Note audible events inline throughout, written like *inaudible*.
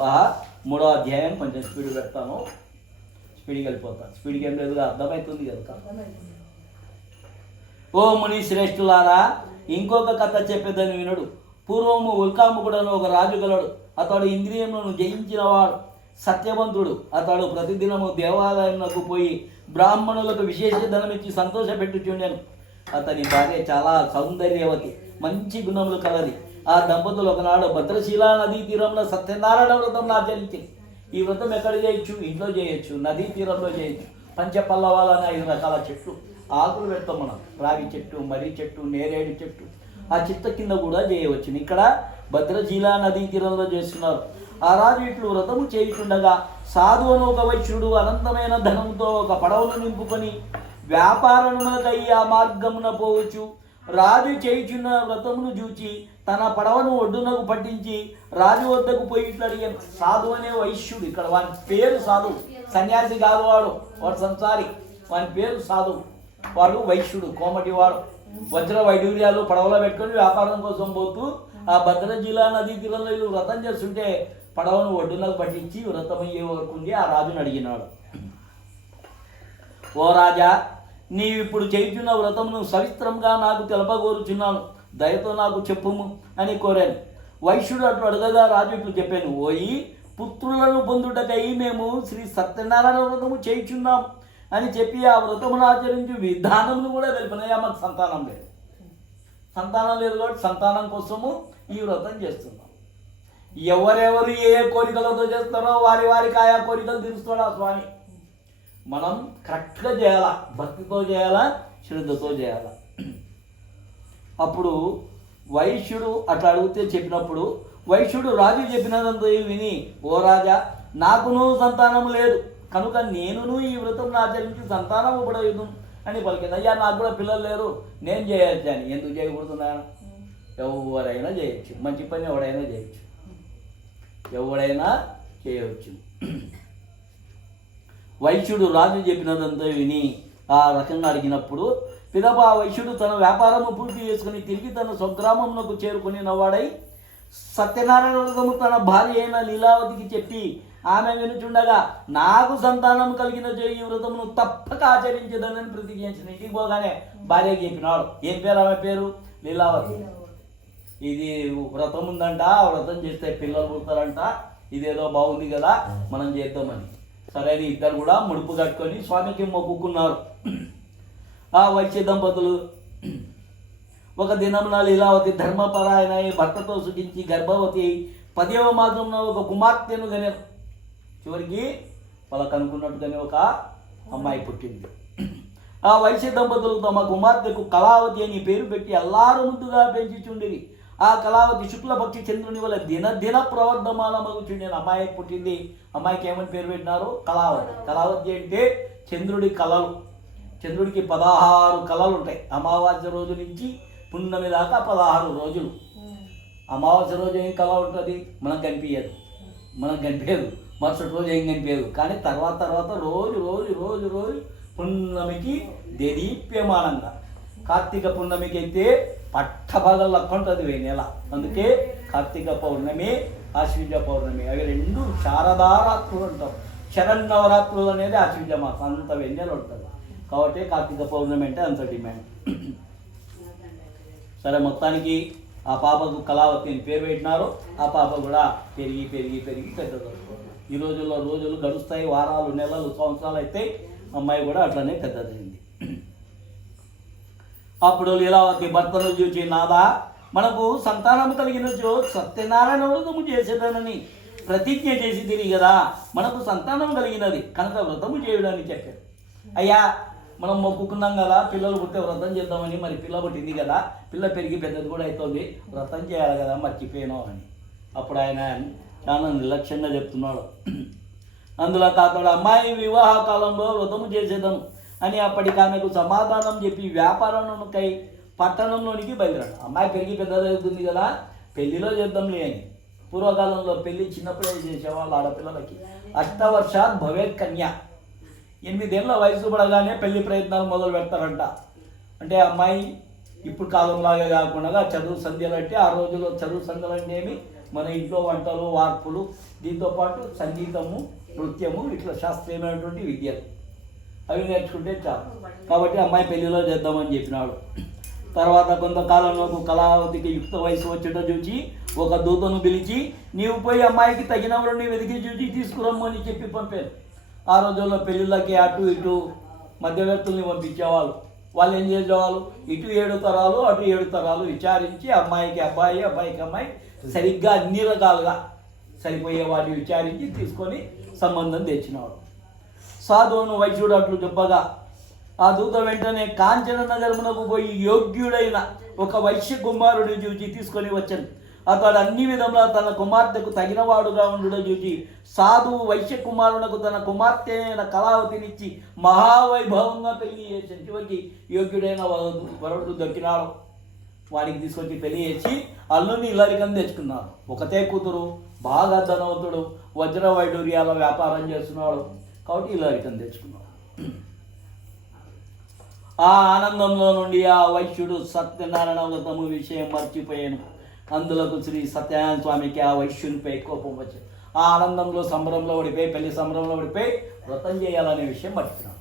ప్రారంభ మూడో అధ్యాయం కొంచెం స్పీడ్ పెడతాను. స్పీడ్కి వెళ్ళిపోతాను. స్పీడ్కి ఏం లేదు అర్థమవుతుంది కదా ఓ ముని శ్రేష్ఠులారా ఇంకొక కథ చెప్పేదని వినడు. పూర్వము ఉల్కాముకుడను ఒక రాజు గలడు. అతడు ఇంద్రియములను జయించినవాడు సత్యవంతుడు. అతడు ప్రతిదినము దేవాలయంలోకి పోయి బ్రాహ్మణులకు విశేష ధనమిచ్చి సంతోషపెట్టుచుండెను. అతని భార్య చాలా సౌందర్యవతి మంచి గుణములు కలది. ఆ దంపతులు ఒకనాడు భద్రశీల నదీ తీరంలో సత్యనారాయణ వ్రతం ఆచరించింది ఈ వ్రతం ఎక్కడ చేయొచ్చు? ఇంట్లో చేయొచ్చు. నదీ తీరంలో చేయొచ్చు. అనే ఐదు రకాల చెట్లు. ఆకులు పెడతాం మనం. రాగి చెట్టు మర్రి చెట్టు నేరేడు చెట్టు. ఆ చిత్త కింద కూడా చేయవచ్చు ఇక్కడ భద్రశీల నదీ తీరంలో చేస్తున్నారు. ఆ రాజు ఇట్లు వ్రతము చేయుచుండగా అని ఒక వైశ్యుడు అనంతమైన ధనంతో ఒక పడవను నింపుకొని వ్యాపారమునకై ఆ మార్గమున పోవచ్చు. రాజు చేయుచున్న వ్రతమును చూచి తన పడవను ఒడ్డునకు పట్టించి రాజు వద్దకు పోయి ఇట్లా అడిగాను. సాధు అనే వైశ్యుడు ఇక్కడ వాని పేరు సాధు. సన్యాసి కాదు వాడు వాడు సంసారి. వాని పేరు సాధు. వాడు వైశ్యుడు కోమటి వాడు. వజ్ర వైడూర్యాలు పడవలో పెట్టుకొని వ్యాపారం కోసం పోతూ ఆ భద్ర జిల్లా నదీ తీరంలో వీళ్ళు వ్రతం చేస్తుంటే పడవను ఒడ్డునకు పట్టించి వ్రతం అయ్యే వరకు ఉంది ఆ రాజును అడిగినాడు. ఓ రాజా నీవిప్పుడు చేయుచున్న వ్రతమును సవిత్రంగా నాకు తెలపగోరుచున్నాను. దయతో నాకు చెప్పుము అని కోరాను. వైశ్యుడు అటు అడగగా రాజు ఇట్లు చెప్పాను ఓయి పుత్రులను పొందుటకై మేము శ్రీ సత్యనారాయణ వ్రతము చేయుచున్నాం అని చెప్పి ఆ వ్రతమును ఆచరించి విధానమును కూడా తెలిపినాయా మాకు సంతానం లేదు. సంతానం లేదు కాబట్టి సంతానం కోసము ఈ వ్రతం చేస్తున్నాం. ఎవరెవరు ఏ ఏ కోరికలతో చేస్తారో వారి వారికి ఆయా కోరికలు తీరుస్తాడు ఆ స్వామి? మనం కరెక్ట్గా చేయాలా? భక్తితో చేయాలా? శ్రద్ధతో చేయాలా? అప్పుడు వైశ్యుడు అట్లా అడిగితే చెప్పినప్పుడు వైశ్యుడు రాజు చెప్పినదంతా విని ఓ రాజా నాకును సంతానం లేదు. కనుక నేనును ఈ వ్రతం ఆచరించి సంతానం ఉపడయుదు అని పలికింది. అయ్యా నాకు కూడా పిల్లలు లేరు. నేను చేయొచ్చు అని. ఎందుకు చేయకూడదున్నాను ఎవరైనా చేయొచ్చు. మంచి పని ఎవడైనా చేయొచ్చు. ఎవడైనా చేయవచ్చు *clears throat* వైశ్యుడు రాజు చెప్పినదంతా విని ఆ రకంగా అడిగినప్పుడు పిదప ఆ వైశ్యుడు తన వ్యాపారము పూర్తి చేసుకుని తిరిగి తన స్వగ్రామంలోకి చేరుకుని నవాడై సత్యనారాయణ వ్రతము తన భార్య అయిన లీలావతికి చెప్పి ఆమె వినుచుండగా నాకు సంతానం కలిగిన ఈ వ్రతమును తప్పక ఆచరించదనని ప్రతిజ్ఞించిన ఇంటికి పోగానే భార్యకి చెప్పినాడు. ఏం పేరు? ఆమె పేరు? లీలావతి. ఇది వ్రతం ఉందంట ఆ వ్రతం చేస్తే పిల్లలు పుడతారంట ఇదేదో బాగుంది కదా మనం చేద్దామని. సరే ఇద్దరు కూడా ముడుపు కట్టుకొని స్వామికి మొక్కుకున్నారు. ఆ వైశ్య దంపతులు ఒక దినమున లీలావతి ధర్మపరాయణ అయి భర్తతో సుఖించి గర్భవతి పదేవ మాసంలో ఒక కుమార్తెను కనే చివరికి వాళ్ళకు అనుకున్నట్టుగానే ఒక అమ్మాయి పుట్టింది. ఆ వైశ్య దంపతులు తమ కుమార్తెకు కళావతి అని పేరు పెట్టి అల్లారు ముద్దుగా పెంచుచుండిరి. ఆ కళావతి శుక్లపక్షి చంద్రుని వల్ల దినదిన ప్రవర్ధమాన మగుచుండిన అమ్మాయి పుట్టింది. అమ్మాయికి ఏమని పేరు పెట్టినారు? కళావతి. కళావతి అంటే చంద్రుడి కళలు. చంద్రుడికి పదహారు కళలు ఉంటాయి అమావాస్య రోజు నుంచి పున్నమి దాకా పదహారు రోజులు. అమావాస్య రోజు ఏం కళ ఉంటుంది? మనకు కనిపించదు మనకు కనిపించదు మరుసటి రోజు ఏం కనిపించదు కానీ తర్వాత తర్వాత రోజు రోజు రోజు రోజు పున్నమికి దేదీప్యమానంగా. కార్తీక పున్నమికి అయితే పట్టభగల లెక్క ఉంటుంది వెయ్యి నెల. అందుకే కార్తీక పౌర్ణమి ఆశ్వీజ పౌర్ణమి. అవి రెండు శారదారాత్రులు అంటాం. శరన్నవరాత్రులు అనేది ఆశ్వీజ మాసం. అంత వెన్నెల ఉంటుంది కాబట్టి కార్తీక పౌర్ణమి అంటే అంత డిమాండ్. సరే మొత్తానికి ఆ పాపకు కళావతి అని పేరు పెట్టినారు. ఆ పాప కూడా పెరిగి పెరిగి పెరిగి పెద్దదవుతుంది ఈ రోజుల్లో రోజులు గడుస్తాయి వారాలు నెలలు సంవత్సరాలు అయితే అమ్మాయి కూడా అట్లనే పెద్దదైంది. అప్పుడు లీలావతి భర్తను చూచి నాదా మనకు సంతానం కలిగిన సత్యనారాయణ వ్రతము చేసేదనని ప్రతిజ్ఞ చేసి తిరిగి కదా మనకు సంతానం కలిగినది కనుక వ్రతము చేయడానికి చెప్పారు. అయ్యా మనం మొక్కుకున్నాం కదా పిల్లలు పుట్టే వ్రతం చేద్దామని మరి పిల్ల పుట్టింది కదా పిల్ల పెరిగి పెద్దది కూడా అవుతుంది వ్రతం చేయాలి కదా మర్చిపోయాను అని. అప్పుడు ఆయన చాలా నిర్లక్ష్యంగా చెప్తున్నాడు. అందులో కాతాడు అమ్మాయి వివాహ కాలంలో వ్రతము చేసేదను అని అప్పటికి ఆమెకు సమాధానం చెప్పి వ్యాపారంకై పట్టణంలోనికి బయలుదేరాడు. అమ్మాయి పెరిగి పెద్దదవుతుంది కదా పెళ్ళిలో చేద్దాంలే అని. పూర్వకాలంలో పెళ్ళి చిన్నప్పుడే చేసేవాళ్ళు ఆడపిల్లలకి. అష్టవర్షాత్ భవేత్ కన్య. ఎనిమిదేళ్ళ వయసు పడగానే పెళ్ళి ప్రయత్నాలు మొదలు పెడతారంట. అంటే అమ్మాయి ఇప్పుడు కాలంలాగా కాకుండా చదువు సంధ్యలు అంటే ఆ రోజుల్లో చదువు సంధ్యలు అంటే ఏమి మన ఇంట్లో వంటలు వార్పులు దీంతో పాటు సంగీతము నృత్యము ఇట్లా శాస్త్రీయమైనటువంటి విద్యలు. అవి నేర్చుకుంటే చాలు. కాబట్టి అమ్మాయి పెళ్ళిలో చేద్దామని చెప్పినాడు. తర్వాత కొంతకాలంలోపు కళావతికి యుక్త వయసు వచ్చేట చూచి ఒక దూతను పిలిచి నీవు పోయి అమ్మాయికి తగిన వాడిని వెతికి చూచి తీసుకురమ్మని చెప్పి పంపాను ఆ రోజుల్లో పెళ్ళిళ్ళకి అటు ఇటు మధ్యవర్తుల్ని పంపించేవాళ్ళు. వాళ్ళు ఏం చేసేవాళ్ళు? ఇటు ఏడు తరాలు అటు ఏడు తరాలు విచారించి అమ్మాయికి అబ్బాయి అబ్బాయికి అమ్మాయి సరిగ్గా అన్ని రకాలుగా సరిపోయే వాటిని విచారించి తీసుకొని సంబంధం తెచ్చినవాడు. సాధువును వైద్యుడు అట్లు చెప్పగా ఆ దూత వెంటనే కాంచన నగరమునకు పోయి యోగ్యుడైన ఒక వైశ్య కుమారుడిని చూచి తీసుకొని వచ్చాను. అతడు అన్ని విధములా తన కుమార్తెకు తగినవాడుగా ఉండుట చూచి సాధువు వైశ్య కుమారునకు తన కుమార్తె అయిన కళావతినిచ్చి మహావైభవంగా పెళ్ళి చేసి చివరికి యోగ్యుడైన వరుడు దక్కినాడు. వాడికి తీసుకొచ్చి పెళ్ళి చేసి అల్లుని ఇల్లరికని తెచ్చుకున్నాడు. ఒకతే కూతురు బాగా ధనవంతుడు వజ్ర వైడూర్యాల వ్యాపారం చేస్తున్నాడు. కాబట్టి ఇల్లరికని తెచ్చుకున్నాడు. ఆ ఆనందంలో నుండి ఆ వైశ్యుడు సత్యనారాయణ వ్రతము విషయం మర్చిపోయాను. అందులో శ్రీ సత్యనారాయణ స్వామికి ఆ వైశ్యునిపై కోపం వచ్చింది ఆ ఆనందంలో సంబరంలో ఓడిపోయి పెళ్ళి సంబరంలో ఓడిపోయి వ్రతం చేయాలనే విషయం మర్చిపోయాడు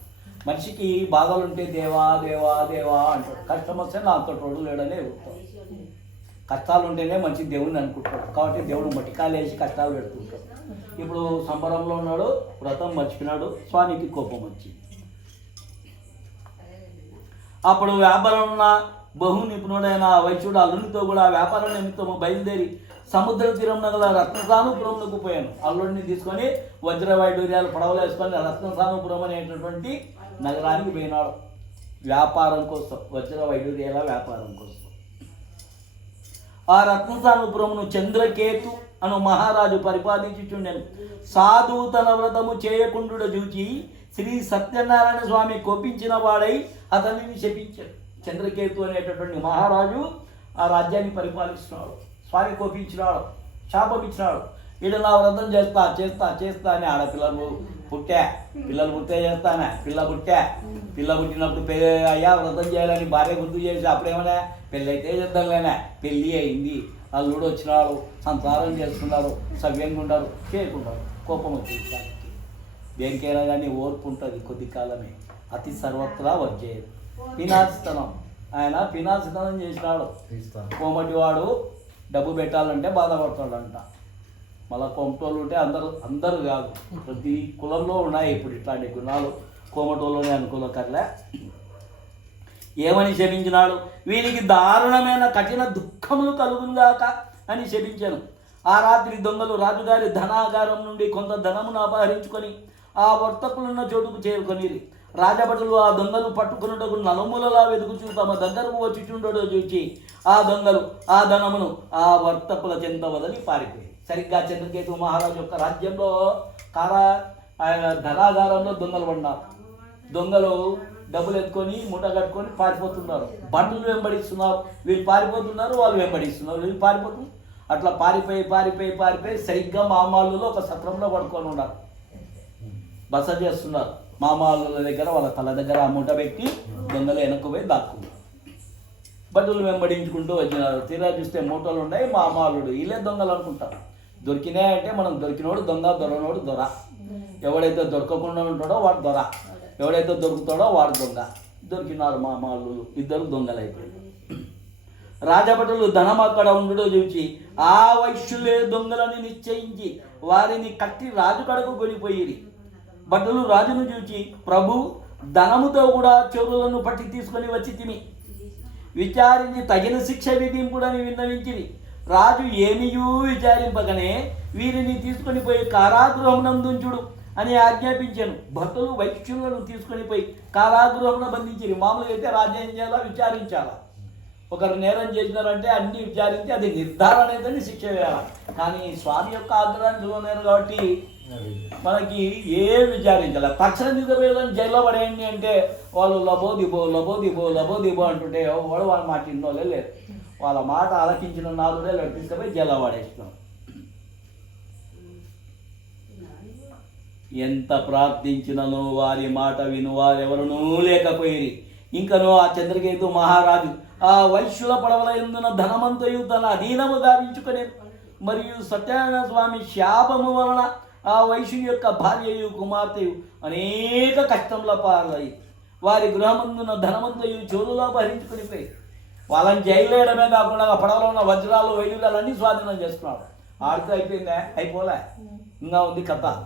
మనిషికి బాధలుంటే దేవా దేవా దేవా అంటాడు. కష్టం వస్తే నాతో తోడు లేడనే కష్టాలు ఉంటేనే మంచి దేవుడిని అనుకుంటాడు కాబట్టి దేవుడు మటికాలేసి కష్టాలు పెడుతుంటాడు. ఇప్పుడు సంబరంలో ఉన్నాడు వ్రతం మర్చిపోయినాడు స్వామికి కోపం వచ్చింది. అప్పుడు వ్యాపారం ఉన్న బహు నిపుణుడైన ఆ వైశ్యుడు అల్లునితో కూడా ఆ వ్యాపారం నిమిత్తము బయలుదేరి సముద్ర తీరం గల రత్నసానుపురంలోకి పోయాను. అల్లుడిని తీసుకొని వజ్ర పడవలు వేసుకొని రత్నసానుపురం అనేటటువంటి నగరానికి పోయినాడు. వ్యాపారం కోసం వజ్రవైడూర్యాల వ్యాపారం కోసం. ఆ రత్నసానుపురమును చంద్రకేతు అను మహారాజు పరిపాలించుచుండెను. సాధువు తన వ్రతము చేయకుండు చూచి శ్రీ సత్యనారాయణ స్వామి కోపించిన వాడై అతనిని శపించాడు చంద్రకేతు అనేటటువంటి మహారాజు ఆ రాజ్యాన్ని పరిపాలిస్తున్నాడు. స్వామి కోపించినాడు శాపం ఇచ్చినాడు వీడు నా వ్రతం చేస్తా చేస్తా చేస్తా అని ఆడపిల్లలు పుట్టా. పిల్లలు పుట్టే చేస్తానా. పిల్ల పుట్టా. పిల్ల పుట్టినప్పుడు పె అయ్యా వ్రతం చేయాలని భార్య గుర్తు చేసి అప్పుడేమన్నా పెళ్ళి అయితే చేద్దాంలేనా. పెళ్ళి అయింది. అల్లుడు వచ్చినాడు సంసారం చేస్తున్నారు సవ్యంగా ఉండరు చేయకుంటారు కోపం వచ్చింది దానికి దేనికైనా కానీ ఓర్పు ఉంటుంది కొద్ది కాలమే. అతి సర్వత్రా వచ్చేది పినాసితనం ఆయన పినాసితనం చేసినాడు. కోమటి వాడు డబ్బు పెట్టాలంటే బాధపడతాడంట. మళ్ళా కొమటోళ్ళు ఉంటే అందరూ అందరూ కాదు. ప్రతి కులంలో ఉన్నాయి ఇప్పుడు ఇట్లాంటి గుణాలు. కోమటోళ్ళనే అనుకోలకర్లే ఏమని శపించినాడు? వీరికి దారుణమైన కఠిన దుఃఖములు కలుగుగాక అని శపించాను. ఆ రాత్రి దొంగలు రాజుగారి ధనాగారం నుండి కొంత ధనమును అపహరించుకొని ఆ వర్తకులున్న చోటుకు చేరుకొనిరి. రాజభటులు ఆ దొంగలు పట్టుకున్నటకు నలుమూలలా వెతుకుచు తమ దగ్గరకు వచ్చి చుండడో చూచి ఆ దొంగలు ఆ ధనమును ఆ వర్తకుల చెంత వదలి పారిపోయి. సరిగ్గా చంద్రకేతు మహారాజు యొక్క రాజ్యంలో కారా ఆయన ధనాగారంలో దొంగలు పడినారు దొంగలు డబ్బులు ఎత్తుకొని మూట కట్టుకొని పారిపోతున్నారు. బండ్లు వెంబడిస్తున్నారు. వీళ్ళు పారిపోతున్నారు వాళ్ళు వెంబడిస్తున్నారు. వీళ్ళు పారిపోతున్నారు అట్లా పారిపోయి పారిపోయి పారిపోయి సరిగ్గా మామాళ్ళలో ఒక సత్రంలో పడుకొని ఉన్నారు. బస చేస్తున్నారు. మామాళ్ళ దగ్గర వాళ్ళ తల దగ్గర ఆ మూట పెట్టి దొంగలు వెనక్కు పోయి దాక్కున్నారు బట్టలు వెంబడించుకుంటూ వచ్చినారు. తీరా చూస్తే మూటలు ఉన్నాయి మామాలుడు వీళ్ళే దొంగలు అనుకుంటారు. దొరికినాయంటే మనం దొరికినోడు దొంగ దొరనోడు దొర. ఎవడైతే దొరకకుండా ఉంటాడో వాడు దొర. ఎవడైతే దొరుకుతాడో వాడు దొంగ. దొరికినారు మామాళ్ళు. ఇద్దరు దొంగలు అయిపోయారు రాజభటులు ధనం అక్కడ ఉండడో చూచి ఆ వైశ్యులే దొంగలని నిశ్చయించి వారిని కట్టి రాజు కడకు కొనిపోయిరి. బట్టలు రాజును చూచి ప్రభు ధనముతో కూడా చెరువులను పట్టి తీసుకొని వచ్చి తిని. విచారించి తగిన శిక్ష విధింపుడని విన్నవించింది రాజు ఏమియూ విచారింపకనే వీరిని తీసుకొని పోయి కారాగృహమునందుంచుడు అని ఆజ్ఞాపించాను. భక్తులు వైశ్యులను తీసుకొని పోయి కారాగృహమున బంధించింది మామూలుగా అయితే రాజ్యం ఏం చేయాలా విచారించాలా. ఒకరు నేరం చేసినారంటే అన్ని విచారించి అది నిర్ధారణ అయితే శిక్ష వేయాలి. కానీ స్వామి యొక్క ఆగ్రహాన్ని చూడలేరు కాబట్టి మనకి ఏం విచారించాలి? తక్షణ నిద్రపోయేదని జైల్లో పడేయండి అంటే వాళ్ళు లబో దిబో లబో దిబో లబో దిబో అంటుంటే ఎవడు వాళ్ళ మాట ఇన్నోలే లేరు. వాళ్ళ మాట ఆలకించిన నాలుగుడే లేడు తీసుకుపోయి జైల్లో పడేసినాం. ఎంత ప్రార్థించినను వారి మాట విను వారెవరునూ లేకపోయి ఇంకను ఆ చంద్రకేతు మహారాజు ఆ వైశ్యుల పడవల ఎందున ధనమంతయు తన అధీనము గావించుకుని మరియు సత్యనారాయణ స్వామి శాపము వలన ఆ వైశ్యుని యొక్క భార్యయు కుమార్తెయు అనేక కష్టంలో పారాయి వారి గృహమందున ధనమంతయు చోరులో భరించుకుని పోయి వాళ్ళని జైలు వేయడమే కాకుండా ఆ పడవలో ఉన్న వజ్రాలు వైద్యులు అన్నీ స్వాధీనం చేసుకున్నాడు. ఆడితే అయిపోయిందా? అయిపోలే. ఇంకా ఉంది కథ.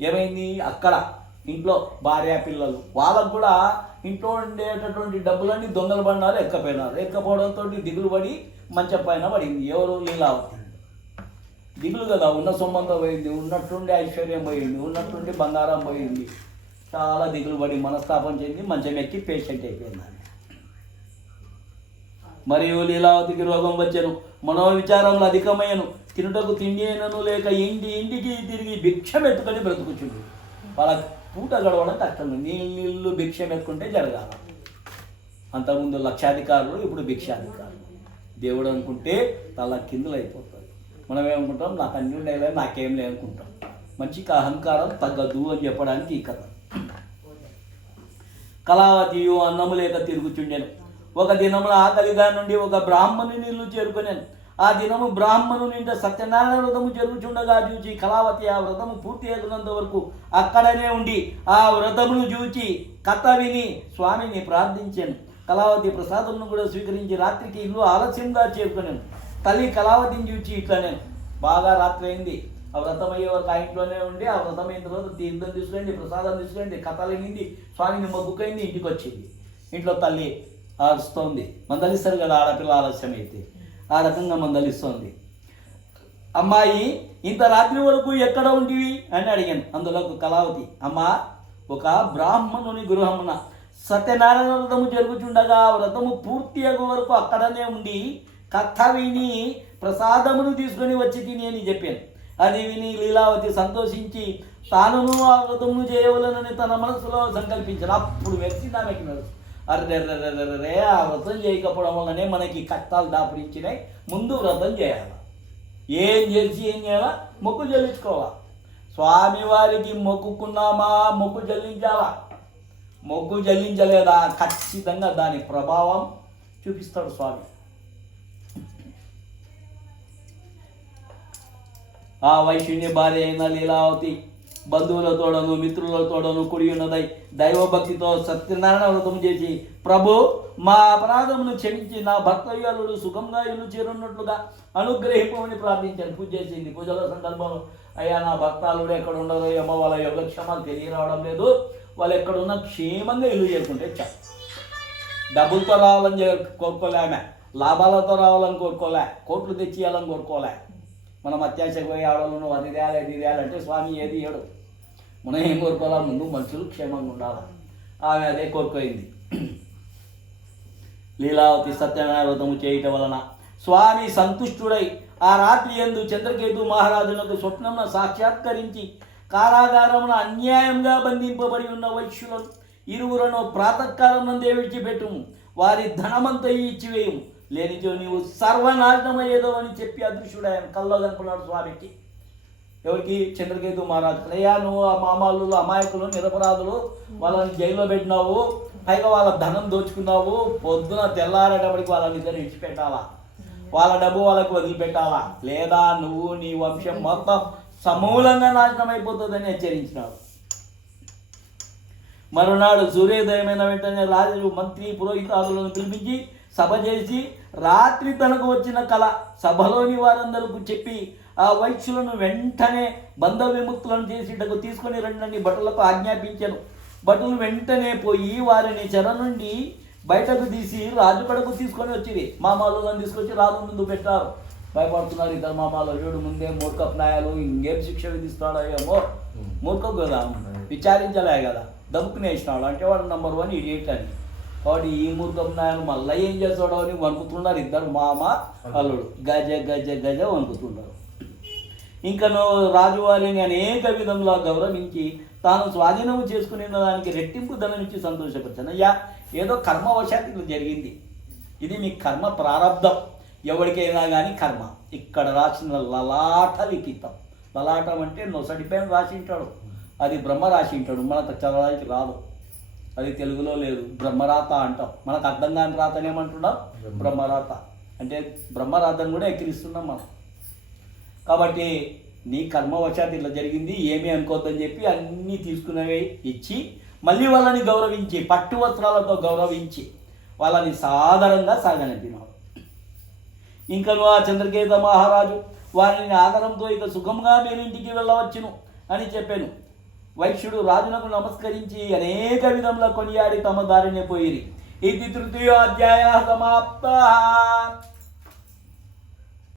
ఏమైంది? అక్కడ ఇంట్లో భార్య పిల్లలు. వాళ్ళకు కూడా ఇంట్లో ఉండేటటువంటి డబ్బులన్నీ దొంగలు పడినారు ఎక్కపోయినారు. ఎక్కపోవడంతో దిగులు పడి మంచం పైన పడింది. ఎవరు? లీలావతి. దిగులు కదా ఉన్న సంబంధం పోయింది ఉన్నట్టుండి ఐశ్వర్యం పోయింది ఉన్నట్టుండి బంగారం పోయింది. చాలా దిగులు పడి మనస్తాపం చెంది మంచం ఎక్కి పేషెంట్ అయిపోయింది మరియు లీలావతికి రోగం వచ్చాను మనోవిచారములు అధికమైనను తినుటకు తిండి అయినను లేక ఇంటి ఇంటికి తిరిగి భిక్ష పెట్టుకొని బ్రతుకుచుండు. వాళ్ళ పూట గడవడం కష్టం నీళ్ళు భిక్ష పెట్టుకుంటే జరగాల. అంతకుముందు లక్షాధికారులు ఇప్పుడు భిక్షాధికారులు. దేవుడు అనుకుంటే తల కిందులు అయిపోతుంది మనం ఏమనుకుంటాం నాకు అన్ని ఉండేవే నాకేం లేదు అనుకుంటాం మంచికి అహంకారం తగ్గదు అని చెప్పడానికి ఈ కథ. కళావతియు అన్నము లేక తిరుగుచుండెను. ఒక దినమున ఆకలిగా నుండి ఒక బ్రాహ్మణుని నీళ్ళు చేరుకునేను. ఆ దినము బ్రాహ్మణు నిండా సత్యనారాయణ వ్రతము జరుగుచుండగా చూచి కళావతి ఆ వ్రతము పూర్తి అయినంత వరకు అక్కడనే ఉండి ఆ వ్రతమును చూచి కథ విని స్వామిని ప్రార్థించాను. కళావతి ప్రసాదమును కూడా స్వీకరించి రాత్రికి ఇల్లు ఆలస్యంగా చేరుకున్నాను తల్లి కళావతిని చూచి ఇట్లానే బాగా రాత్రి అయింది ఆ వ్రతం అయ్యే వరకు ఆ ఇంట్లోనే ఉండి ఆ వ్రతం అయిన తర్వాత తీర్థం తీసుకురండి ప్రసాదం తీసుకురండి కథలు అయింది స్వామిని మొగ్గుకైంది ఇంటికి వచ్చింది ఇంట్లో తల్లి అరుస్తోంది మందలిస్తారు కదా ఆడపిల్ల ఆలస్యం అయితే ఆ రకంగా మందలిస్తోంది. అమ్మాయి ఇంత రాత్రి వరకు ఎక్కడ ఉంటివి? అని అడిగాను. అందులో ఒక కళావతి అమ్మా ఒక బ్రాహ్మణుని గృహమున సత్యనారాయణ వ్రతము జరుగుతుండగా ఆ వ్రతము పూర్తి అయ్యే వరకు అక్కడనే ఉండి కథ విని ప్రసాదమును తీసుకొని వచ్చి తిని అని చెప్పాను. అది విని లీలావతి సంతోషించి తానును ఆ వ్రతమును చేయవలనని తన మనసులో సంకల్పించాను. అప్పుడు వెలిసింది ఆమెకి మనసు. అర్రెర్రెర్రెర్రే ఆ వ్రతం చేయకపోవడం వల్లనే మనకి కష్టాలు దాపురించినాయి. ముందు వ్రతం చేయాలి. ఏం చేసి ఏం చేయాలా? మొక్కు చెల్లించుకోవాలా స్వామివారికి మొక్కుకున్నామా? మొక్కు చెల్లించాలా మొక్కు చెల్లించలేదా ఖచ్చితంగా దాని ప్రభావం చూపిస్తాడు స్వామి. ఆ వైశ్యుని భార్య అయిన లీలావతి బంధువులతోడను మిత్రులతోడను కుడి ఉన్నదై దైవభక్తితో సత్యనారాయణ వ్రతం చేసి ప్రభు మా అపరాధమును క్షమించి నా భక్తయ్యాలుడు సుఖంగా ఇల్లు చేరున్నట్లుగా అనుగ్రహింపమని ప్రార్థించాను. పూజ చేసింది. పూజల సందర్భంలో అయ్యా నా భక్తాలుడు ఎక్కడ ఉండదో ఏమో వాళ్ళ యోగక్షేమాలు తెలియరావడం లేదు. వాళ్ళు ఎక్కడున్నా క్షేమంగా ఇల్లు చేరుకుంటే చ డబ్బులతో రావాలని కోరుకోలే ఆమె. లాభాలతో రావాలని కోరుకోలే. కోట్లు తెచ్చియాలని కోరుకోలే. మనం అత్యాశకు పోయి ఆడవాళ్ళు అది తేయాలి ఇది తేయాలంటే స్వామి ఏది ఏడు మనం ఏం కోరుకోవాలా? ముందు మనుషులు క్షేమంగా ఉండాలి? ఆమె అదే కోరుకోయింది లీలావతి సత్యనారాయణ వ్రతము చేయటం వలన స్వామి సంతుష్టుడై ఆ రాత్రి ఎందు చంద్రకేతు మహారాజునకు స్వప్నమున సాక్షాత్కరించి కారాగారమున అన్యాయంగా బంధింపబడి ఉన్న వైశ్యులను ఇరువులను ప్రాతకాలం నందే విడిచిపెట్టుము. వారి ధనమంతయు ఇచ్చివేయము. లేనిచో నీవు సర్వనాశనమయ్యేదో అని చెప్పి అదృశ్యుడు ఆయన కల్లో కనుకున్నాడు స్వామికి. ఎవరికి? చంద్రకేతు మహారాజు అయ్యా నువ్వు ఆ మామాలు అమాయకులు నిరపరాధులు వాళ్ళని జైల్లో పెట్టినావు పైగా వాళ్ళ ధనం దోచుకున్నావు పొద్దున తెల్లారేటప్పటికి వాళ్ళని ఇద్దరు విడిచిపెట్టాలా? వాళ్ళ డబ్బు వాళ్ళకు వదిలిపెట్టాలా? లేదా నువ్వు నీ వంశం మొత్తం సమూలంగా నాశనం అయిపోతుందని హెచ్చరించినాడు మరునాడు సూర్యోదయమైన వెంటనే రాజు మంత్రి పురోహితాదులను పిలిపించి సభ చేసి రాత్రి తనకు వచ్చిన కళ సభలోని వారందరకు చెప్పి ఆ వైశ్యులను వెంటనే బంధ విముక్తులను చేసిటకు తీసుకొని రండని భటులకు ఆజ్ఞాపించాను. భటులు వెంటనే పోయి వారిని చెర నుండి బయటకు తీసి రాజు కడకు తీసుకొని వచ్చింది మామాలను తీసుకొచ్చి రాజు ముందు పెట్టారు. భయపడుతున్నారు ఇద్దరు మామాలు చూడు ముందే మూర్ఖపు న్యాయాలు ఇంకేం శిక్ష విధిస్తాడో ఏమో. మూర్ఖం కదా విచారించలే కదా. దమ్ముకునేసినాడు అంటే వాడు నంబర్ వన్ ఇడియట్ అని. వాడు ఈ మూర్ఖం నాయన మళ్ళీ ఏం చేస్తాడో అని వణుకుతున్నారు. ఇద్దరు మామ అల్లుడు. గజ గజ గజ వణుకుతున్నారు. ఇంకా నువ్వు రాజువారిని అనేక విధంగా గౌరవించి తాను స్వాధీనం చేసుకునే దానికి రెట్టింపు ధనం ఇచ్చి సంతోషపరిచాను. అయ్యా ఏదో కర్మవశాత్తు ఇట్లా జరిగింది. ఇది మీ కర్మ ప్రారంధం ఎవరికైనా కానీ కర్మ. ఇక్కడ రాసిన లలాట లిఖితం. లలాటం అంటే నొసటిపైన రాసి ఉంటాడు అది బ్రహ్మ రాసి ఉంటాడు మనకు చదవడానికి రాదు. అది తెలుగులో లేదు. బ్రహ్మరాత అంటాం. మనకు అర్థం కాని రాతనేమంటున్నాం బ్రహ్మరాత. అంటే బ్రహ్మరాతను కూడా ఎక్కిరిస్తున్నాం మనం. కాబట్టి నీ కర్మవశాత్ ఇట్లా జరిగింది ఏమీ అనుకోవద్దని చెప్పి అన్నీ తీసుకునేవి ఇచ్చి మళ్ళీ వాళ్ళని గౌరవించి పట్టు వస్త్రాలతో గౌరవించి వాళ్ళని సాదరంగా సాగనంపినాడు నువ్వు ఆ చంద్రకేత మహారాజు వారిని ఆదరంతో ఇక సుఖంగా మీరు ఇంటికి వెళ్ళవచ్చును అని చెప్పాను. వైశ్యుడు రాజునకు నమస్కరించి అనేక విధముల కొనియాడి తమ దారిని పోయిరి. ఇది తృతీయోధ్యాయ సమాప్త.